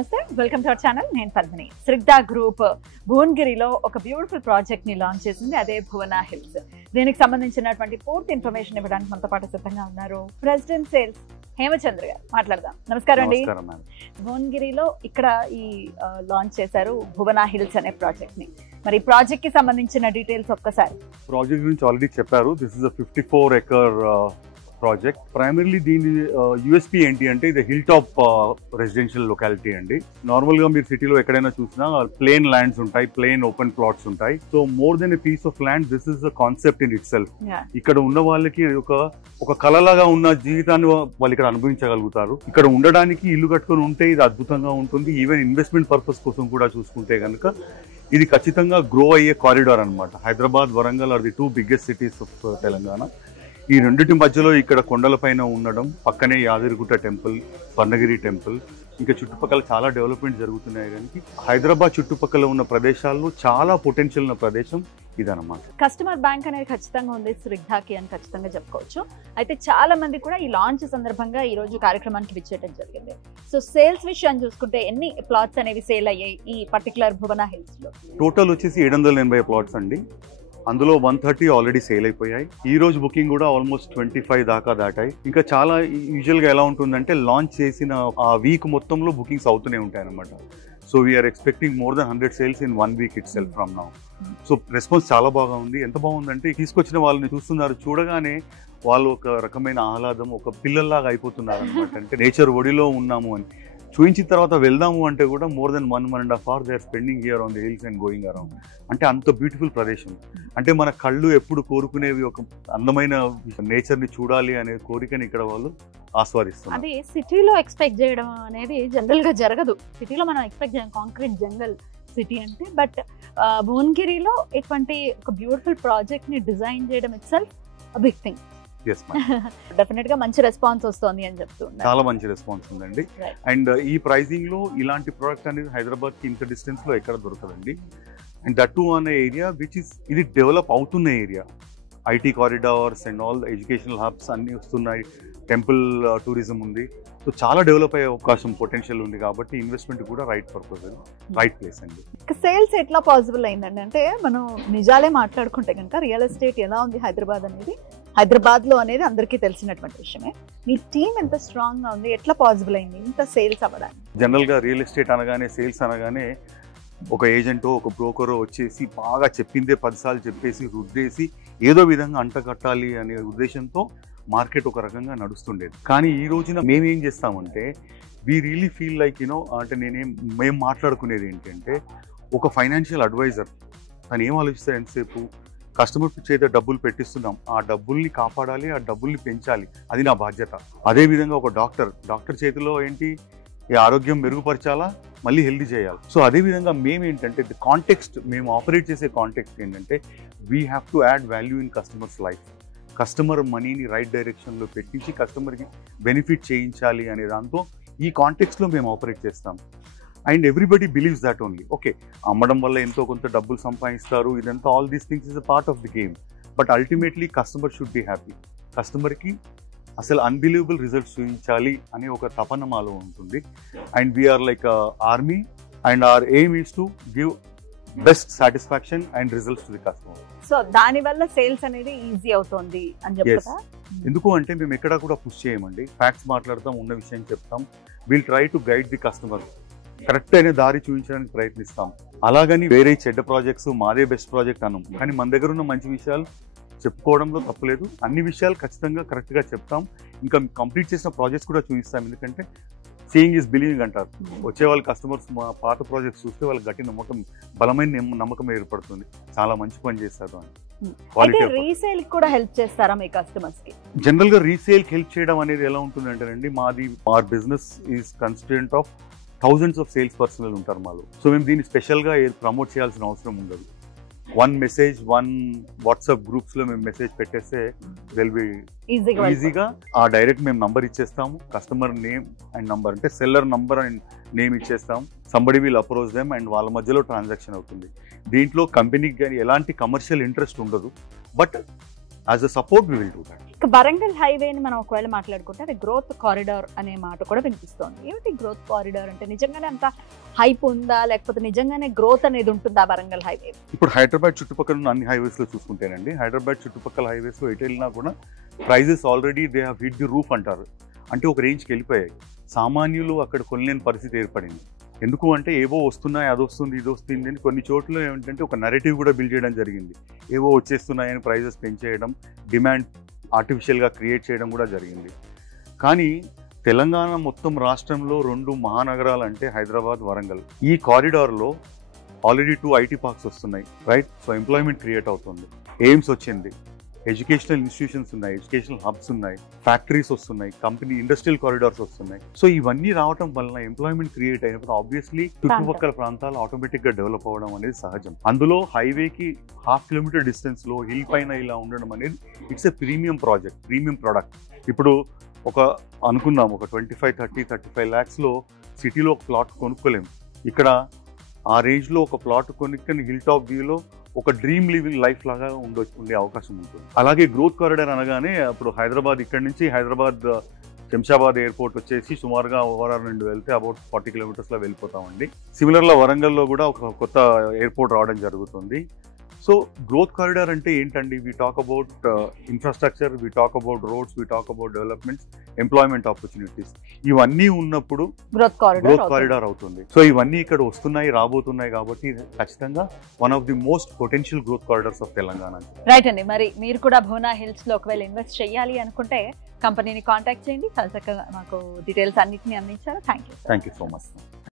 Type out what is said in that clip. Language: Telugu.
నమస్తే వెల్కమ్ టు అవర్ ఛానల్. నేను పద్మిని. శ్రిగ్ధా గ్రూప్ భువనగిరిలో ఒక బ్యూటిఫుల్ ప్రాజెక్ట్ ని లాంచ్ చేసింది, అదే భువన హిల్స్. దీనికి సంబంధించినటువంటి పూర్తి ఇన్ఫర్మేషన్ ఇవ్వడానికి మనతో పాటు సిద్ధంగా ఉన్నారు ప్రెసిడెంట్ సేల్స్ హేమచంద్ర గారు. మాట్లాడదాం. నమస్కారం అండి. భువనగిరిలో ఇక్కడ ఈ లాంచ్ చేశారు భువన హిల్స్ అనే ప్రాజెక్ట్ ని. మరి ఈ ప్రాజెక్ట్ కి సంబంధించిన డీటెయిల్స్ ఒక్కసారి. ప్రాజెక్ట్ గురించి ఆల్రెడీ చెప్పారు. This is 54 acre project. Primarily దీని యూఎస్పీ ఏంటి అంటే ఇది హిల్ టాప్ రెసిడెన్షియల్ లొకాలిటీ అండి. నార్మల్ గా మీరు సిటీలో ఎక్కడైనా చూసినా ప్లేన్ ల్యాండ్స్ ఉంటాయి, ప్లేన్ ఓపెన్ ప్లాట్స్ ఉంటాయి. So more than a piece of land, this is a concept in itself. ఇక్కడ ఉన్న వాళ్ళకి ఒక కళలాగా ఉన్న జీవితాన్ని వాళ్ళు ఇక్కడ అనుభవించగలుగుతారు. ఇక్కడ ఉండడానికి ఇల్లు కట్టుకొని ఉంటే ఇది అద్భుతంగా ఉంటుంది. ఈవెన్ ఇన్వెస్ట్మెంట్ పర్పస్ కోసం కూడా చూసుకుంటే కనుక ఇది ఖచ్చితంగా గ్రో అయ్యే కారిడార్ అనమాట. Hyderabad, Warangal are the 2 biggest cities of Telangana. ఈ రెండింటి మధ్యలో ఇక్కడ కొండలపైన ఉండడం, పక్కనే యాదగిరిగుట్ట టెంపుల్, స్వర్ణగిరి టెంపుల్, ఇంకా చుట్టుపక్కల చాలా డెవలప్మెంట్ జరుగుతున్నాయి. కానీ హైదరాబాద్ చుట్టుపక్కల ఉన్న ప్రదేశాల్లో చాలా పొటెన్షియల్ ఉన్న ప్రదేశం ఇదన్నమాట. కస్టమర్ బ్యాంక్ అనేది ఖచ్చితంగా ఉంది శ్రిగ్ధాకి అని ఖచ్చితంగా చెప్పుకోవచ్చు. అయితే చాలా మంది కూడా ఈ లాంచ్ సందర్భంగా ఈ రోజు కార్యక్రమానికి విచ్చేయడం జరిగింది. సో సేల్స్ విషయాన్ని చూసుకుంటే ఎన్ని ప్లాట్స్ అనేవి సేల్ అయ్యాయి ఈ పర్టికులర్ భువన హిల్స్ లో? టోటల్ వచ్చేసి 780 ప్లాట్స్ అండి. అందులో 130 ఆల్రెడీ సేల్ అయిపోయాయి. ఈ రోజు బుకింగ్ కూడా ఆల్మోస్ట్ 25 దాకా దాటాయి. ఇంకా చాలా యూజువల్ గా ఎలా ఉంటుందంటే లాంచ్ చేసిన ఆ వీక్ మొత్తంలో బుకింగ్స్ అవుతూనే ఉంటాయి అనమాట. So we are expecting more than 100 sales in 1 week itself from now. So response చాలా బాగా ఉంది. ఎంత బాగుందంటే తీసుకొచ్చిన వాళ్ళని చూస్తున్నారు, చూడగానే వాళ్ళు ఒక రకమైన ఆహ్లాదం, ఒక పిల్లల్లాగా అయిపోతున్నారు అనమాట. అంటే నేచర్ ఒడిలో ఉన్నాము అని చూపించిన తర్వాత వెళ్దాము అంటే కూడా more than 1.5 hours they are spending here on the hills and going around. అంటే అంత బ్యూటిఫుల్ ప్రదేశం. అంటే మన కళ్ళు ఎప్పుడు కోరుకునేవి ఒక అందమైన నేచర్ ని చూడాలి అనే కోరికని ఇక్కడ వాళ్ళు ఆస్వాదిస్తారు. అది సిటీలో ఎక్స్పెక్ట్ చేయడం అనేది జనరల్ గా జరగదు. సిటీలో మనం ఎక్స్పెక్ట్ చేయం కాంక్రీట్ జంగల్ సిటీ అంటే. బట్ భువనగిరిలో ఇటువంటి ఒక బ్యూటిఫుల్ ప్రాజెక్ట్ ని డిజైన్ చేయడం itself a big thing. Definite గా మంచి రెస్పాన్స్ వస్తుంది అని చెప్తున్నారు. చాలా మంచి రెస్పాన్స్ ఉందండి. అండ్ ఈ ప్రైజింగ్ లో ఇలాంటి ప్రోడక్ట్ అనేది హైదరాబాద్ కి ఇంత డిస్టెన్స్ లో ఎక్కడ దొరకదండి. అండ్ దట్ టు అనే ఏరియా విచ్ ఇస్ ఇది డెవలప్ అవుతున్న area. IT corridors and all educational hubs అన్ని వస్తున్నాయి. టెంపుల్ టూరిజం ఉంది. సో చాలా డెవలప్ అయ్యే అవకాశం, పొటెన్షియల్ ఉంది. కాబట్టి ఇన్వెస్ట్మెంట్ కూడా రైట్ పర్పస్, రైట్ ప్లేస్ అండి. సేల్స్ ఎట్లా పాసిబుల్ అయిందండి అంటే మనం నిజాలే మాట్లాడుకుంటే కనుక రియల్ ఎస్టేట్ ఎలా ఉంది హైదరాబాద్ అనేది, హైదరాబాద్ లో అనేది అందరికీ తెలిసినటువంటి విషయమే. మీ టీం ఎంత స్ట్రాంగ్ గా ఉంది, ఎట్లా పాసిబుల్ అయింది ఇంత సేల్స్ అవ్వడానికి? జనరల్ గా రియల్ ఎస్టేట్ అనగానే, సేల్స్ అనగానే ఒక ఏజెంటో ఒక బ్రోకరో వచ్చేసి బాగా చెప్పిందే 10 సార్లు చెప్పేసి రుద్దేసి ఏదో విధంగా అంటగట్టాలి అనే ఉద్దేశంతో మార్కెట్ ఒక రకంగా నడుస్తుండేది. కానీ ఈ రోజున మేమేం చేస్తామంటే వీ రియలీ ఫీల్ లైక్ అంటే మేము మాట్లాడుకునేది ఏంటంటే ఒక ఫైనాన్షియల్ అడ్వైజర్ తను ఏం ఆలోచిస్తారు, ఎంతసేపు కస్టమర్ చేత డబ్బులు పెట్టిస్తున్నాం, ఆ డబ్బుల్ని కాపాడాలి, ఆ డబ్బుల్ని పెంచాలి, అది నా బాధ్యత. అదేవిధంగా ఒక డాక్టర్ చేతిలో ఏంటి, ఈ ఆరోగ్యం మెరుగుపరచాలా, మళ్ళీ హెల్దీ చేయాలి. సో అదేవిధంగా మేమేంటంటే ది కాంటెక్స్ట్, మేము ఆపరేట్ చేసే కాంటెక్స్ట్ ఏంటంటే we have to add value in customers life. Customer మనీని రైట్ డైరెక్షన్లో పెట్టించి కస్టమర్కి బెనిఫిట్ చేయించాలి అనే దాంతో ఈ కాంటెక్స్ట్లో మేము ఆపరేట్ చేస్తాం. And everybody believes that only. Okay, అమ్మడం వల్ల ఎంతో కొంత డబ్బులు సంపాదిస్తారు, ఇదంతా all these things is a part of the game. But ultimately customer should be happy. కస్టమర్కి అసలు అన్బిలీవబుల్ రిజల్ట్స్ చూపించాలి అనే ఒక తపన మాలో ఉంటుంది. And we are like army and our aim is to give best satisfaction and results to the customer. So దాని వల్ల సేల్స్ అనేది ఈజీ అవుతుంది అని చెప్తారా? ఎందుకు అంటే మేము ఎక్కడా కూడా పుష్ చేయమండి. ఫ్యాక్ట్స్ మాట్లాడతాం, ఉన్న విషయం చెప్తాం. Will try to guide the customer, correct అయిన దారి చూపించడానికి ప్రయత్నిస్తాం. అలాగని వేరే చెడ్డ ప్రాజెక్ట్స్ మాదే బెస్ట్ ప్రాజెక్ట్ అనం. కానీ మన దగ్గర ఉన్న మంచి విషయాలు చెప్పుకోవడంలో తప్పులేదు. అన్ని విషయాలు ఖచ్చితంగా కరెక్ట్గా చెప్తాం. ఇంకా కంప్లీట్ చేసిన ప్రాజెక్ట్స్ కూడా చూపిస్తాం. ఎందుకంటే సీయింగ్ ఈజ్ బిలీవింగ్ అంటారు. వచ్చే వాళ్ళ కస్టమర్స్ మా పాత ప్రాజెక్ట్స్ చూస్తే వాళ్ళకి గట్టి నమ్మకం, బలమైన నమ్మకం ఏర్పడుతుంది. చాలా మంచి పని చేస్తారు అని. రీసేల్ కూడా హెల్ప్ చేస్తారా మీ కస్టమర్స్ కి? జనరల్ గా రీసేల్ కి హెల్ప్ చేయడం అనేది ఎలా ఉంటుందంటేనండి, our business is constant of thousands of sales personnel ఉంటారు మాలో. సో మేము దీన్ని స్పెషల్గా ప్రమోట్ చేయాల్సిన అవసరం ఉండదు. 1 message 1 వాట్సాప్ గ్రూప్స్ లో మేము మెసేజ్ పెట్టేస్తే విల్ బి ఈజీగా ఆ డైరెక్ట్ మేము నంబర్ ఇచ్చేస్తాము. కస్టమర్ నేమ్ అండ్ నంబర్, అంటే సెల్లర్ నంబర్ అండ్ నేమ్ ఇచ్చేస్తాం. Somebody will approach them and వాళ్ళ మధ్యలో ట్రాన్సాక్షన్ అవుతుంది. దీంట్లో కంపెనీకి కానీ ఎలాంటి కమర్షియల్ ఇంట్రెస్ట్ ఉండదు. But as a support we will do that. Warangal హైవేని మనం ఒకవేళ మాట్లాడుకుంటే అది గ్రోత్ కారిడార్ అనే మాట కూడా వినిపిస్తోంది. ఏమిటి గ్రోత్ కారిడార్ అంటే? నిజంగానే అంత హైప్ ఉందా, లేకపోతే నిజంగానే గ్రోత్ అనేది ఉంటుందా వరంగల్ హైవే? ఇప్పుడు హైదరాబాద్ చుట్టుపక్కల ఉన్న అన్ని హైవేస్ లో చూసుకుంటేనండి, హైదరాబాద్ చుట్టుపక్కల హైవేస్ లో ఎటు వెళ్ళినా కూడా prices already they have hit the roof అంటారు. అంటే ఒక రేంజ్కి వెళ్ళిపోయాయి. సామాన్యులు అక్కడ కొనలేని పరిస్థితి ఏర్పడింది. ఎందుకు అంటే ఏవో వస్తున్నాయి, అది వస్తుంది, ఇది వస్తుంది అని కొన్ని చోట్ల ఏమిటంటే ఒక నెరేటివ్ కూడా బిల్డ్ చేయడం జరిగింది. ఏవో వచ్చేస్తున్నాయని ప్రైజెస్ పెంచేయడం, డిమాండ్ ఆర్టిఫిషియల్గా క్రియేట్ చేయడం కూడా జరిగింది. కానీ తెలంగాణ మొత్తం రాష్ట్రంలో 2 మహానగరాలు అంటే హైదరాబాద్, వరంగల్. ఈ కారిడార్లో ఆల్రెడీ 2 ఐటీ పార్క్స్ వస్తున్నాయి, రైట్? సో ఎంప్లాయ్మెంట్ క్రియేట్ అవుతుంది. ఎయిమ్స్ వచ్చింది, ఎడ్యుకేషనల్ ఇన్స్టిట్యూషన్స్ ఉన్నాయి, ఎడ్యుకేషనల్ హబ్స్ ఉన్నాయి, ఫ్యాక్టరీస్ వస్తున్నాయి, కంపెనీ ఇండస్ట్రియల్ కారిడార్స్ వస్తున్నాయి. సో ఇవన్నీ రావడం వలన ఎంప్లాయ్మెంట్ క్రియేట్ అయినప్పుడు ఆబ్వియస్లీ చుట్టుపక్కల ప్రాంతాలు ఆటోమేటిక్ గా డెవలప్ అవ్వడం అనేది సహజం. అందులో హైవేకి 1/2 కిలోమీటర్ డిస్టెన్స్ లో హిల్ పైన ఇలా ఉండడం అనేది it's a premium project, premium product. ఇప్పుడు అనుకున్నాం ఒక 25-35 lakhs లో సిటీలో ఒక ప్లాట్ కొనుక్కోలేము. ఇక్కడ ఆ రేంజ్ లో ఒక ప్లాట్ కొనుక్కొని హిల్ టాప్ వ్యూలో ఒక డ్రీమ్ లివింగ్ లైఫ్ లాగా ఉండే అవకాశం ఉంటుంది. అలాగే గ్రోత్ కారిడార్ అనగానే ఇప్పుడు హైదరాబాద్, ఇక్కడ నుంచి హైదరాబాద్ శంషాబాద్ ఎయిర్పోర్ట్ వచ్చేసి సుమారుగా ఓవరాల్ నుండి వెళ్తే అబౌట్ 40 kilometers లో వెళ్ళిపోతామండి. సిమిలర్గా వరంగల్లో కూడా ఒక కొత్త ఎయిర్పోర్ట్ రావడం జరుగుతుంది. సో గ్రోత్ కారిడార్ అంటే ఏంటండి? We talk about infrastructure, we talk about roads, we talk about developments, employment opportunities. ఇవన్నీ ఉన్నప్పుడు గ్రోత్ కారిడార్ అవుతుంది. సో ఇవన్నీ ఇక్కడ వస్తున్నాయి, రాబోతున్నాయి కాబట్టి ఖచ్చితంగా one of the most potential growth corridors of Telangana. Right అండి. మరి మీరు కూడా భువనా హిల్స్ లో ఒకవేళ ఇన్వెస్ట్ చేయాలి అనుకుంటే కంపెనీని కాంటాక్ట్ చేయండి. చాలా చక్కగా మాకు డీటెయిల్స్ అన్నింటినీ అందించారు. Thank you so much.